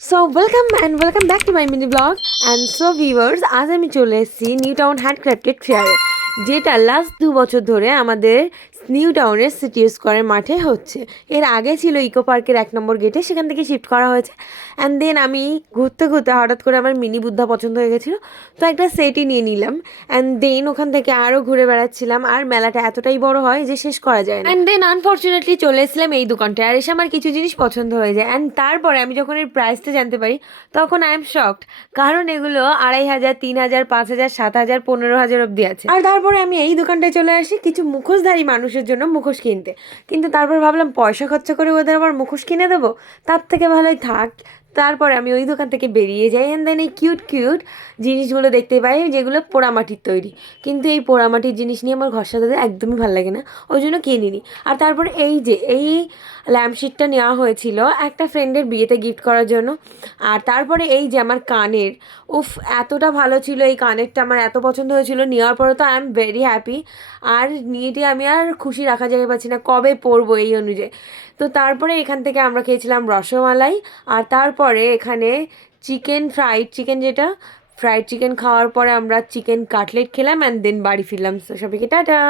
So welcome back to my mini blog and so viewers, আজ আমি চলে এসেছি নিউ টাউন হ্যান্ডক্রাফটেড ফেয়ারে, যেটা লাস্ট 2 বছর ধরে আমাদের নিউ টাউনের সিটি স্কোয়ারের মাঠে হচ্ছে। এর আগে ছিল ইকো পার্কের 1 নম্বর গেটে, সেখান থেকে শিফট করা হয়েছে। অ্যান্ড দেন আমি ঘুরতে ঘুরতে হঠাৎ করে আমার মিনি বুদ্ধা পছন্দ হয়ে গেছিলো, তো একটা সেটই নিয়ে নিলাম। অ্যান্ড দেন ওখান থেকে আরও ঘুরে বেড়াচ্ছিলাম, আর মেলাটা এতটাই বড় হয় যে শেষ করা যায় না। অ্যান্ড দেন আনফর্চুনেটলি চলে এসেছিলাম এই দোকানটায়, আর এসে আমার কিছু জিনিস পছন্দ হয়ে যায়। অ্যান্ড তারপরে আমি যখন এর প্রাইসটা জানতে পারি তখন আই এম শকড, কারণ এগুলো 2500, 3000, 5000, 7000, 15000 অব্দি আছে। আর তারপরে আমি এই দোকানটায় চলে আসি কিছু মুখোশধারী মানুষের জন্য মুখোশ কিনতে, কিন্তু তারপর ভাবলাম পয়সা খরচা করে ওদের আবার মুখোশ কিনে দেবো, তার থেকে ভালোই থাক। তারপরে আমি ওই দোকান থেকে বেরিয়ে যাই। অ্যান্ড দেন এই কিউট কিউট জিনিসগুলো দেখতে পাই, যেগুলো পোড়ামাটির তৈরি, কিন্তু এই পোড়ামাটির জিনিস নিয়ে আমার ঘর সাজাতে একদমই ভালো লাগে না, ওই জন্য কিনিনি। আর তারপরে এই ল্যাম্পশিটটা নেওয়া হয়েছিল একটা ফ্রেন্ডের বিয়েতে গিফট করার জন্য। আর তারপরে এই যে আমার কানের, উফ এতটা ভালো ছিল এই কানেরটা, আমার এত পছন্দ হয়েছিল, নেওয়ার পরে তো আই এম ভেরি হ্যাপি। আর নিয়েটি আমি আর খুশি রাখা জায়গা পাচ্ছি না, কবে পরবো এই অনুযায়ী। তো তারপরে এখান থেকে আমরা খেয়েছিলাম রসমালাই, আর তারপরে এখানে ফ্রাইড চিকেন, যেটা ফ্রাইড চিকেন খাওয়ার পরে আমরা চিকেন কাটলেট খেলাম, অ্যান্ড দেন বাড়ি ফিরলাম। তো সবাইকে টাটা।